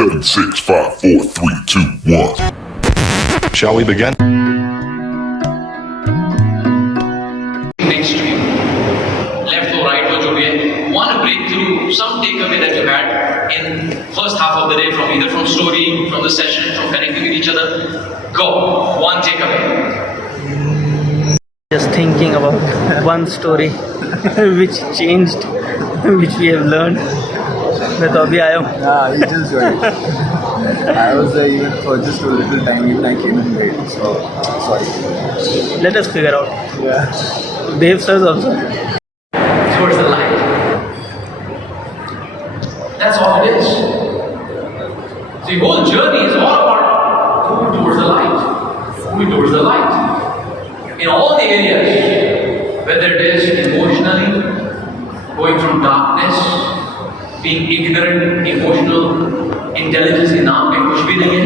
7, 6, 5, 4, 3, 2, 1. Shall we begin? Next to you, left or right or जो भी है, one breakthrough, some takeaway that you had in first half of the day from either from story, from the session, from connecting with each other. Go, one takeaway. Just thinking about one story which changed, which we have learned. मैं तो अभी आया हूँ. Yeah, he just joined. I was there even for just a little time, even I came in late, so sorry. Let us figure out. Yeah. Dev Sir's also. Towards the light. That's all it is. The whole journey is all about moving towards the light. Moving towards the light. In all the areas, whether it is emotionally, going from darkness, being ignorant, emotional, intelligence के नाम पे कुछ भी नहीं है.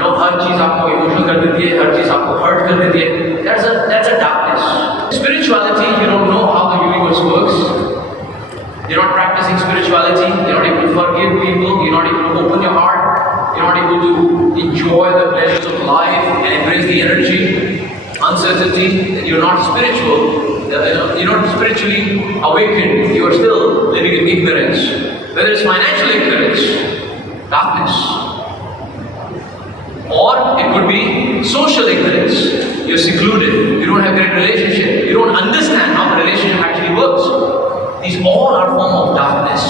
हर चीज आपको emotional कर देती है, हर चीज आपको hurt कर देती है. That's a darkness. Spirituality, you don't know how the universe works. You're not practicing spirituality. You're not able to forgive people. You're not able to open your heart. You're not able to enjoy the pleasures of life and embrace the energy, uncertainty. You're not spiritual. You're not spiritually awakened. You are still living in ignorance. Whether it's financial ignorance, darkness, or it could be social ignorance. You're secluded. You don't have great relationship. You don't understand how the relationship actually works. These all are form of darkness.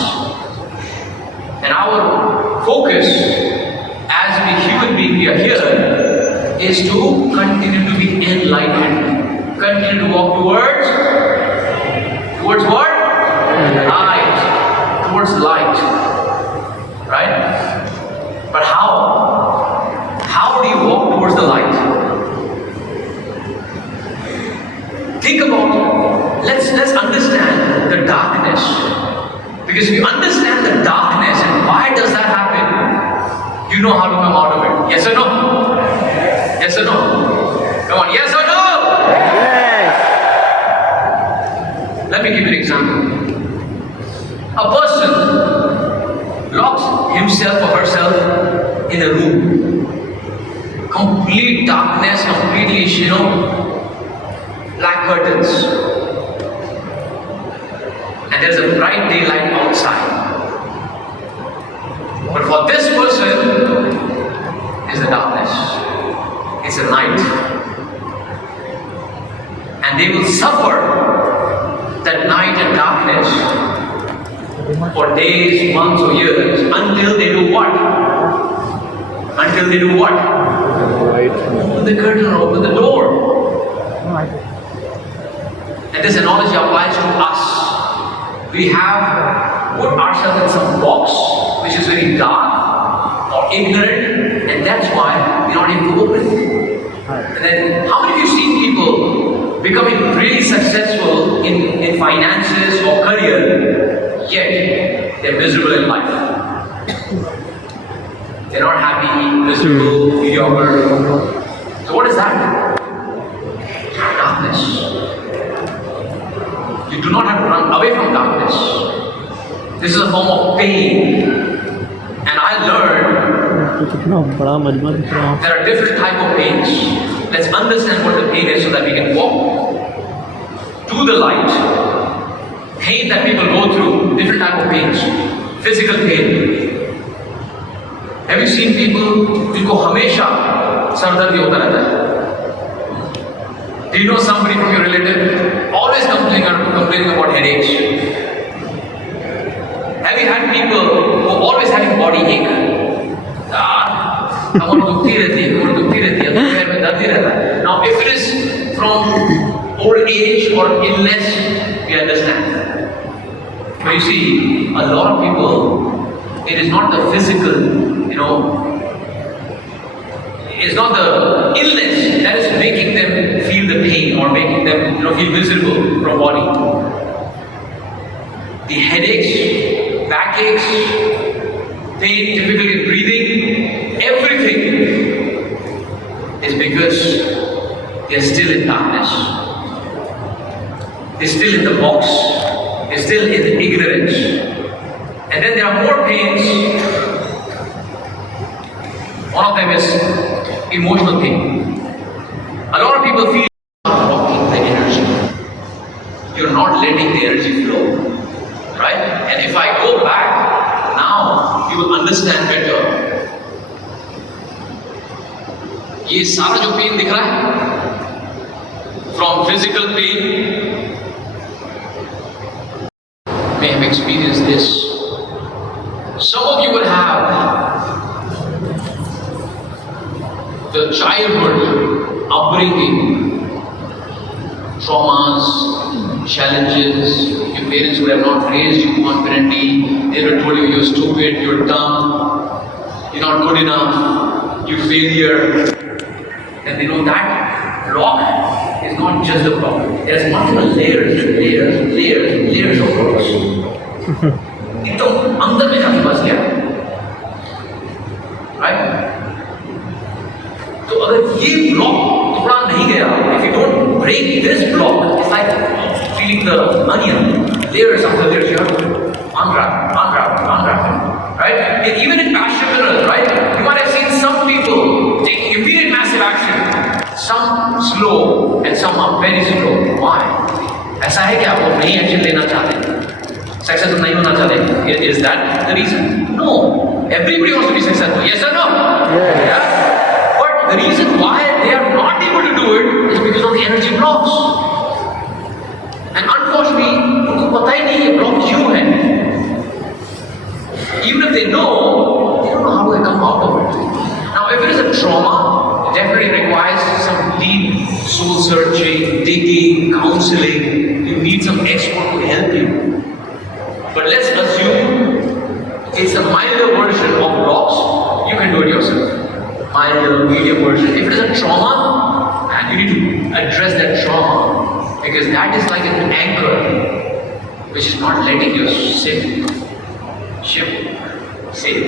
And our focus as we human beings we are here is to continue to be enlightened. Continue to walk towards what? Light. Towards light. Right? But how? How do you walk towards the light? Think about it. Let's understand the darkness. Because if you understand the darkness and why does that happen, you know how to come out of it. Yes or no? Yes or no? Come on, yes or no? Let me give you an example. A person locks himself or herself in a room. Complete darkness, completely, black curtains. And there's a bright daylight outside. But for this person, is the darkness. It's a night. And they will suffer that night and darkness for days, months or years until they do what? Until they do what? Open the curtain or open the door. And this analogy applies to us. We have put ourselves in some box which is very dark or ignorant, and that's why we're not able to open it. And then how many of you seen people becoming really successful in finances or career, yet they're miserable in life? They're not happy, miserable, mediocre. So what is that? Darkness. You do not have to run away from darkness. This is a form of pain. And I learned there are different type of pains. Let's understand what the pain is so that we can walk to the light. Pain that people go through, different type of pains. Physical pain. Have you seen people जिनको हमेशा sir दर्द होता रहता है? Do you know somebody from your relative always complaining about headaches? Have you had people who are always having body ache? I want to दुखती रहती है, वो दुखती रहती है, तो पैर में दर्द ही रहता है. Now, if it is from old age or illness, we understand. But you see, a lot of people, it is not the physical, it's not the illness that is making them feel the pain or making them, feel miserable from body. The headaches, backaches, pain, difficulty in breathing, everything is because they are still in darkness. They're still in the box. They're still in the ignorance. And then there are more pains One of them is emotional thing. A lot of people feel blocking the energy. You're not letting the energy flow, right? And if I go back now, you will understand better. ये सारा जो pen दिख रहा है, from physical pain, may have experienced this. Some of you will have the childhood upbringing, traumas, challenges. Your parents would have not raised you confidently. They would have told you you're stupid, you're dumb, you're not good enough, you failure. And they know that block is not just a block. There's multiple layers of blocks. एकदम अंदर में जाके बस गया, right? तो अगर ये block थोड़ा नहीं गया, if you don't break this block, it's like feeling the onion, layers after layers. You have to unwrap, right? And even in Passionpreneurs, right? You might have seen some people take immediate massive action, some slow and some are very slow. Why? ऐसा है कि आप वो नहीं action लेना चाहते, successful नहीं होना चाहते? Is that the reason? No. Everybody wants to be successful. Yes or no? Yeah. But the reason why they are not able to do it is because of the energy blocks. And unfortunately, उनको पता ही नहीं ये block क्यों है. Even if they know, they don't know how to come out of it. Now, if it is a trauma, it definitely requires some deep soul searching, digging, counseling. You need some expert to help you. But let's assume it's a milder version of blocks. You can do it yourself. Milder, medium version. If it is a trauma, and you need to address that trauma, because that is like an anchor which is not letting you ship sail.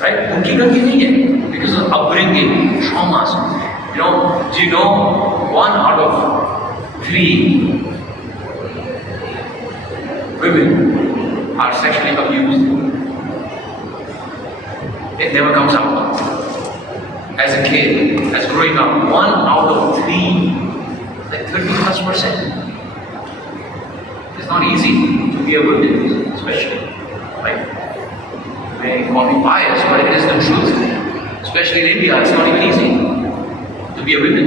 Right? उनकी गलती नहीं है, because of upbringing, traumas. Do you know 1 out of 3 women are sexually abused? It never comes out. As a kid, as growing up, 1 out of 3, like 30+%. It's not easy to be a woman, especially, right? May call me biased, but it is the truth. Especially in India, it's not even easy to be a woman.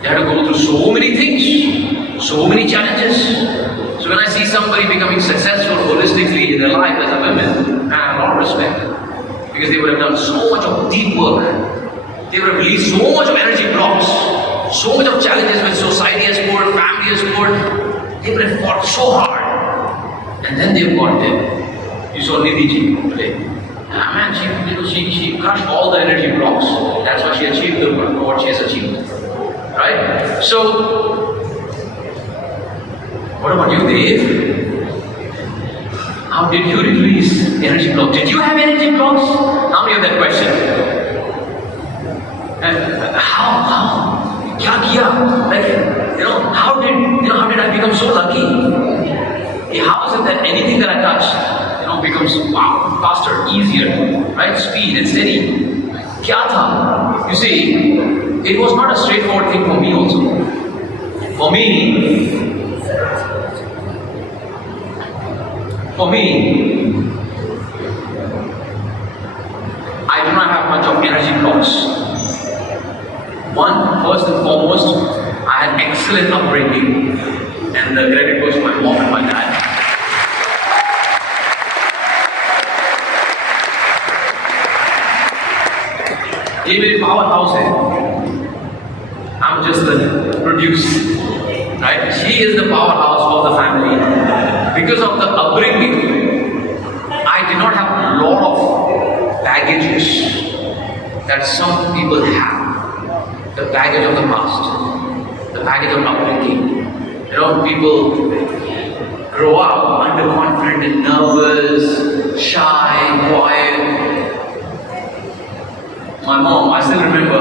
They have to go through so many things, so many challenges. So when I see somebody becoming successful holistically in their life as a woman, I have a lot of respect, because they would have done so much of deep work. They would have released so much of energy blocks, so much of challenges which society has put, family has put. They would have fought so hard, and then they've got there. You saw Nidhi ji today. Man, she crushed all the energy blocks. That's why she achieved what she has achieved. Right? So, what about you, Dave? How did you release energy blocks? Did you have energy blocks? How many of that question? And how? Kya kiya? Like, how did I become so lucky? How is it that anything that I touch, becomes faster, easier, right? Speed and steady. Kya tha? You see, it was not a straightforward thing for me also. For me, I do not have much of energy blocks. One, first and foremost, I had excellent upbringing, and the credit goes to my mom and my dad. ये मेरी power house है. I'm just the producer, right? She is the powerhouse of the family. Because of the upbringing, I did not have a lot of baggages that some people have. The baggage of the past, the baggage of upbringing. People grow up underconfident and nervous, shy, quiet. My mom, I still remember.